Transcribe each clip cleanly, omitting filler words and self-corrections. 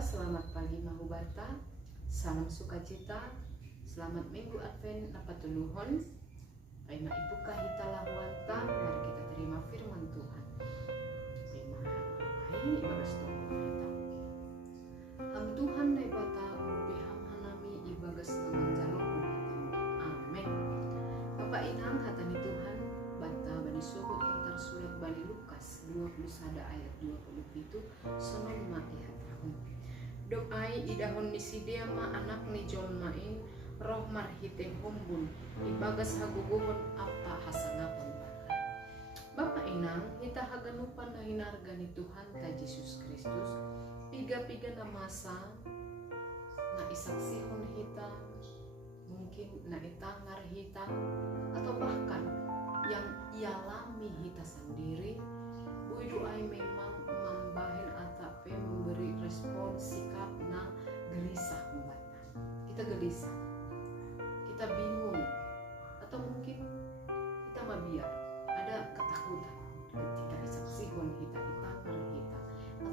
selamat pagi mahubata, salam sukacita, selamat minggu Advent napatuluhon. Ay maibuka hita lahuanta, mari kita terima firman Tuhan. Terima kasih ibagas kita. Ham Tuhan na ibata ubiham hanami ibagas naman jalok amin. Bapak inang hatani Tuhan bata bani suhut yang tersurat bani Lukas 21 ayat 27 sonon maihat tahun. Doai idahon misidia ma anak ni jolmain roh marhite humbun ibagas haguguhon apa hasanapon baka. Bapak inang kita haganupan na hinargani Tuhan ta Yesus Kristus piga-piga na masa na isaksihon hita, mungkin na itangar hita atau bahkan yang ialami hita sendiri. Bui doai memang membahin atape memberi respon sikap na gelisah membatan. Kita gelisah, kita bingung, atau mungkin kita mabiar ada ketakutan ketika isaksihon hita, itangar hita,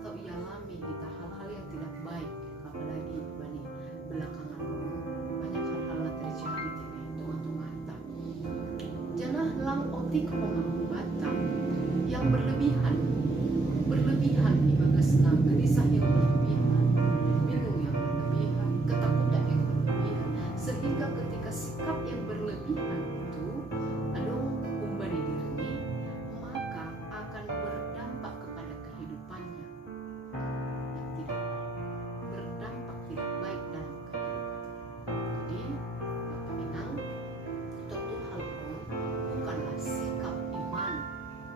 atau ialami hita hal-hal yang tidak baik, apalagi bani belakangan banyak hal-hal yang terjadi di tengah-tengah. Jangan lang otik pengambatan yang berlebihan ibagas na gelisah yang berlebihan, bingung yang berlebihan, ketakutan yang berlebihan, sehingga ketika sikap yang berlebihan itu adong umbani dirinya, maka akan berdampak kepada kehidupannya yang tidak baik, berdampak tidak baik dalam kehidupan. Jadi Bapak Inang, tentu hal itu bukanlah sikap iman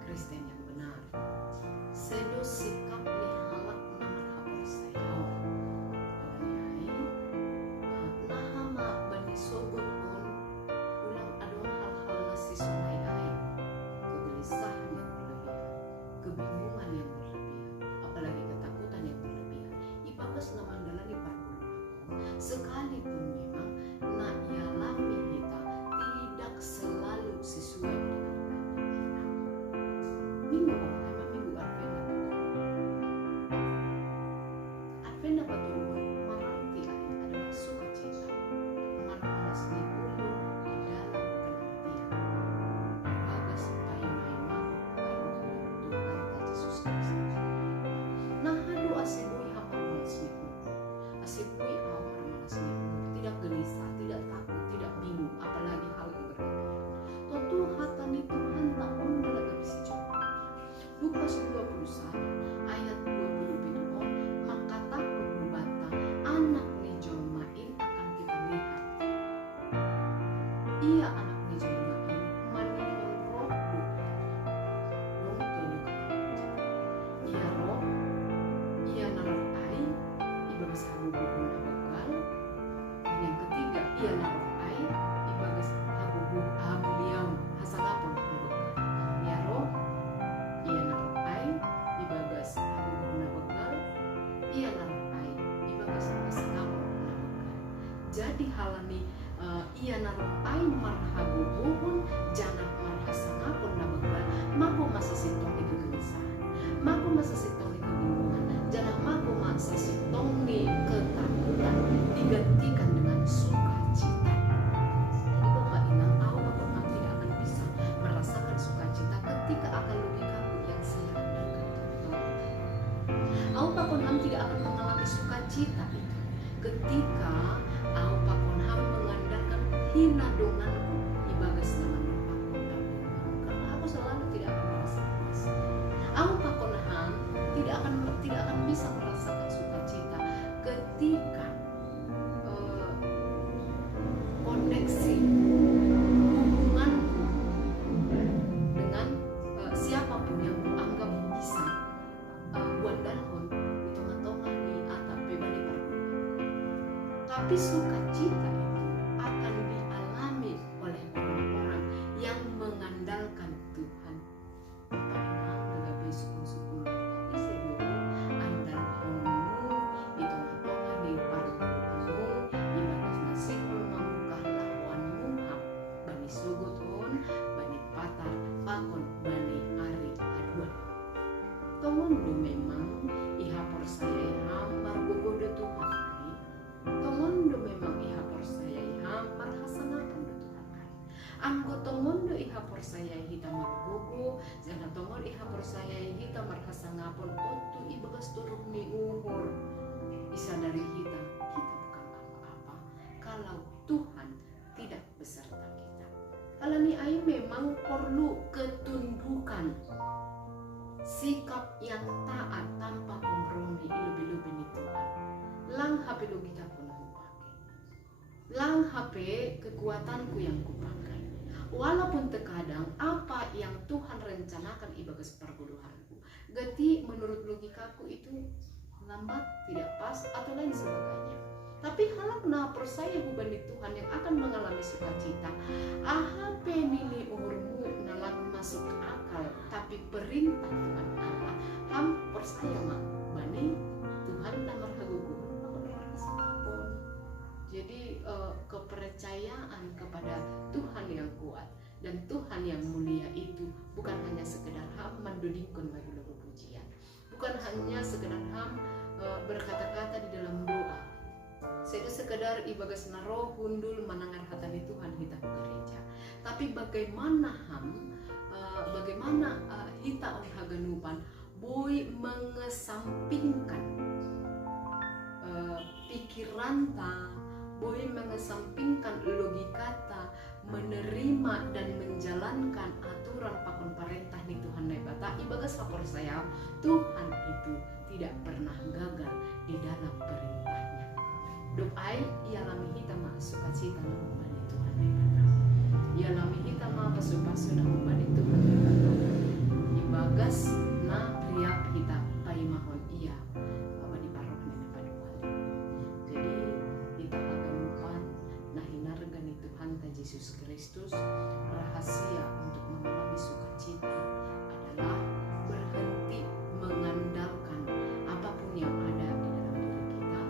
Kristen yang benar. Sedo sikap ni halak namar hapon sayaw. Nahama bani sogot on ulang adong hal-hal na sisunay ay kegelisahan yang berlebihan, kebingungan yang berlebihan, apalagi ketakutan yang berlebihan. Ibagas naman dalani parbuluhan sekalipun memang na ialami kita tidak selalu sesuai dengan minggu Advent dapat turun meranti adalah sukacita, malas di ulu di dalam penantian bagas paimaiman Tuhan Yesus Kristus. Nah hadu asibui hamar malasniku, asibui hamar malasniku, tidak gelisah, tidak takut, tidak bingung, apalagi hal yang berbeda. Tentu hatani Tuhan tak mendalam bisa coba. Lukas 21 ayat 27 maka takut membata anak ni jolmain akan kita lihat. Ia anak ni jolmain manihon roh long tunjuk ia roh ia naroh ai ibagas haguguhon abagal. Dan yang ketiga ia naroh ai ibagas haguliam hasanapon abagal. Ia roh ia naroh ai ibagas haguguhon abagal. Ia naroh ai ibagas hasanapon abagal. Jadi halani ia naroh ai marhaguguhon jangan marhasanapon abagal. Mako masa sitong ni kegelisahan, mako masa sitong ni kebingungan, jangan mako masa sitong ni ketakutan digantikan dengan sukacita. Jadi Bapak Inang, Bapak Inang tidak akan bisa merasakan sukacita ketika akan logikaku yang saya andalkan Tuhan. Bapak Inang tidak akan mengalami sukacita itu ketika Bapak Inang mengandalkan hinadonganku ibagas naman karena aku selalu tidak akan merasakan itu. Bapak Inang tidak akan bisa merasakan sukacita ketika koneksi hubunganku dengan siapapun yang kuanggap bisa buandalhon itu ngatongah di atap bebani parkulan. Tapi sukacita itu akan dialami oleh orang-orang yang mengandalkan Tuhan. Bapak Inang nagabi sukun-sukun tadi sebelum andalhonmu itu ngatongah di parkulanmu ibagas nasihul mamukah lawanmu bani suguton bani patar pakon bani ari aduan. Tomun do memang ihapor saya hambar gogo Anggo tongondo iha persayai hita margogo, jana tongon iha persayai hita marhasa ngapon otu ibagas turuk ni uhur. Isa dari kita bukan apa-apa kalau Tuhan tidak beserta kita. Kalau ni ai memang perlu ketundukan, sikap yang taat tanpa kompromi lebih-lebih ni Tuhan. Lang HP lo kita pun aku pakai, lang HP kekuatanku yang kupakai. Walaupun terkadang apa yang Tuhan rencanakan ibagas perguluhanku, gati menurut logikaku itu lambat, tidak pas atau lain sebagainya. Tapi halak na persaya hubani Tuhan yang akan mengalami sukacita. AHP nini umurmu nalang masuk akal, tapi perintah Tuhan Allah ham persaya mak bani Tuhan namar hagugu namar pun. Jadi kepercayaan kepada Tuhan yang kuat dan Tuhan yang mulia itu bukan hanya sekedar ham mendudingkan lagu-lagu pujian, bukan hanya sekedar ham berkata-kata di dalam doa. Saya sekedar ibagas naro hundul manangar hatani Tuhan hita gereja. Tapi bagaimana hita on haganupan boy mengesampingkan pikiran ta, boy mengesampingkan logikata, menerima dan menjalankan aturan pakon perintah ni Tuhan nebata ibagas sapor saya Tuhan itu tidak pernah gagal di dalam perintahnya. Doai ialami hita ma sukacita na hubani Tuhan nebata, ialami hita ma pasu-pasu na hubani Tuhan nebata, ibagas na riap hita paimahon iya abadi parohan ini paduan. Jadi kita akan lupa nah hinarga ni Tuhan ta Yesus Kristus. Rahasia untuk mengalami sukacita adalah berhenti mengandalkan apapun yang ada di dalam diri kita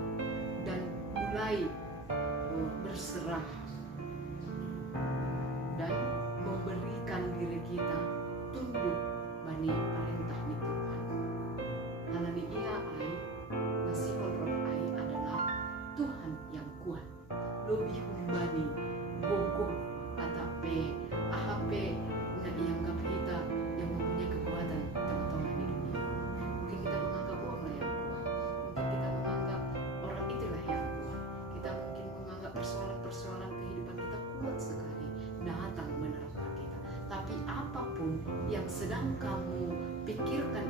dan mulai berserah dan memberikan diri kita tunduk bani perintah ni Tuhan. Halani ia ai nasihon roh ai adalah Tuhan yang kuat, lebih humbani gogo atape AHP na ianggap kita yang mempunyai kekuatan teman-teman di dunia. Mungkin kita menganggap uang lah yang kuat, mungkin kita menganggap orang itulah yang kuat, kita mungkin menganggap persoalan-persoalan kehidupan kita kuat sekali datang menerpa kita. Tapi apapun yang sedang kamu pikirkan